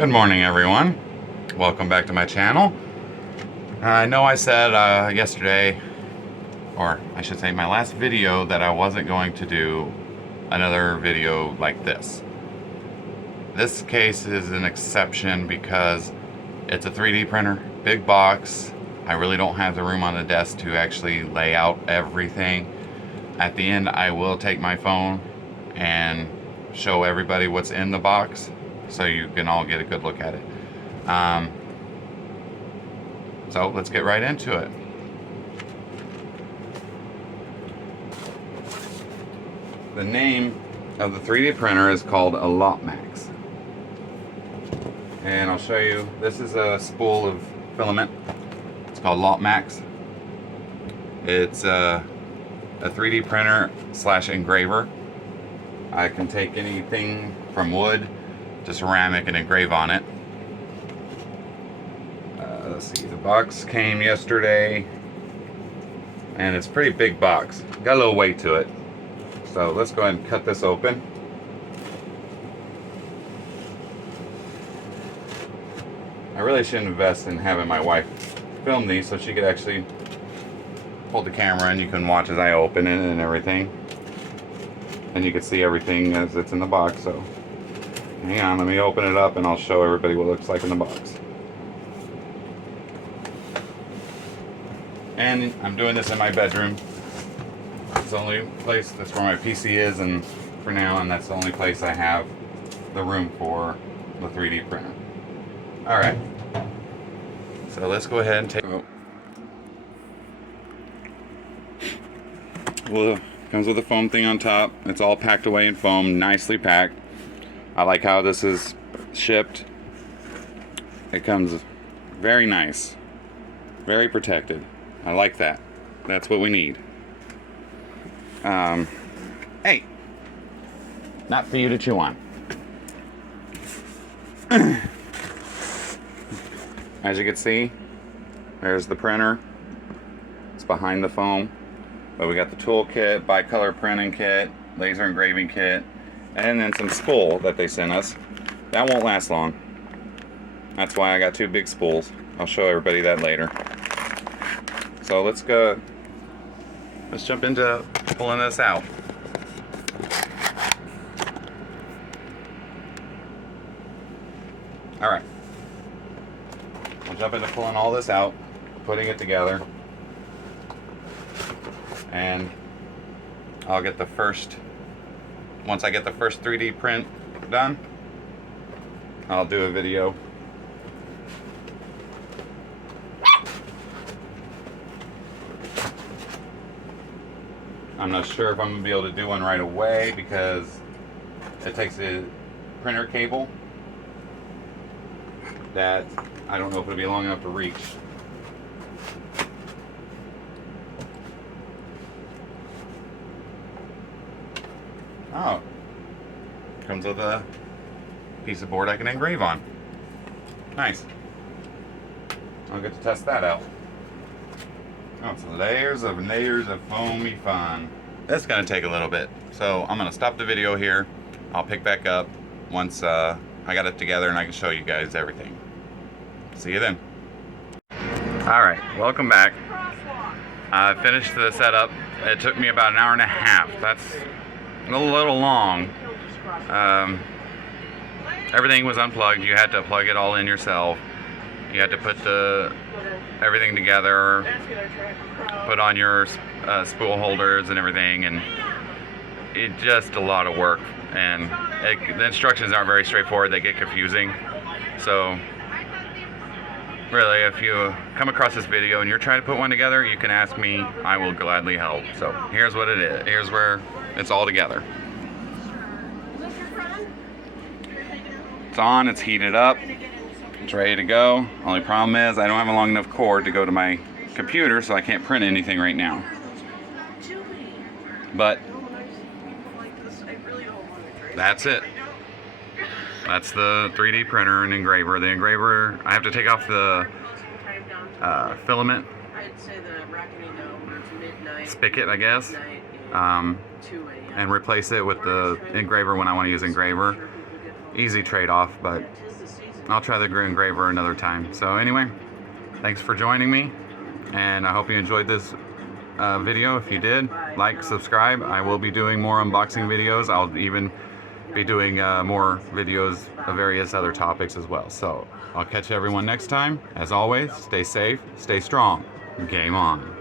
Good morning, everyone. Welcome back to my channel. I know I said yesterday, or I should say my last video, that I wasn't going to do another video like this. This case is an exception because it's a 3D printer, big box. I really don't have the room on the desk to actually lay out everything. At the end, I will take my phone and show everybody what's in the box so you can all get a good look at it. So let's get right into it. The name of the 3D printer is called a Lotmaxx. And I'll show you, this is a spool of filament. It's called Lotmaxx. It's a 3D printer / engraver. I can take anything from wood to ceramic and engrave on it. Let's see, the box came yesterday and it's a pretty big box. Got a little weight to it. So let's go ahead and cut this open. I really should invest in having my wife film these so she could actually hold the camera and you can watch as I open it and everything. And you can see everything as it's in the box. So hang on, let me open it up and I'll show everybody what it looks like in the box. And I'm doing this in my bedroom. It's the only place, that's where my PC is, and for now, and that's the only place I have the room for the 3D printer. Alright, so let's go ahead and take it. Well, it comes with a foam thing on top. It's all packed away in foam, nicely packed. I like how this is shipped. It comes very nice, very protected. I like that. That's what we need. Hey, not for you to chew on. As you can see, there's the printer. It's behind the foam. But we got the tool kit, bicolor printing kit, laser engraving kit, and then some spool that they sent us. That won't last long. That's why I got 2 big spools. I'll show everybody that later. So let's jump into pulling this out. Alright. I'll jump into pulling all this out, putting it together. And I'll get the first, once I get the first 3D print done, I'll do a video. I'm not sure if I'm going to be able to do one right away because it takes a printer cable that I don't know if it'll be long enough to reach. Oh, comes with a piece of board I can engrave on. Nice. I'll get to test that out. Oh, it's layers of foamy fun. That's gonna take a little bit, so I'm gonna stop the video here. I'll pick back up once I got it together and I can show you guys everything. See you then. Alright, welcome back. I finished the setup. It took me about an hour and a half. That's a little long. Everything was unplugged. You had to plug it all in yourself. You had to put everything together, put on your spool holders and everything, and it's just a lot of work. And the instructions aren't very straightforward. They get confusing. So really, if you come across this video and you're trying to put one together, you can ask me. I will gladly help. So here's what it is. Here's where it's all together. It's on, it's heated up, it's ready to go. Only problem is I don't have a long enough cord to go to my computer, so I can't print anything right now. But that's it. That's the 3D printer and engraver. The engraver, I have to take off the filament spigot, I guess, and replace it with the engraver when I want to use engraver. Easy trade-off, but I'll try the engraver another time. So anyway, thanks for joining me, and I hope you enjoyed this video. If you did, like, subscribe. I will be doing more unboxing videos. I'll even be doing more videos of various other topics as well. So I'll catch everyone next time. As always, stay safe, stay strong. Game on.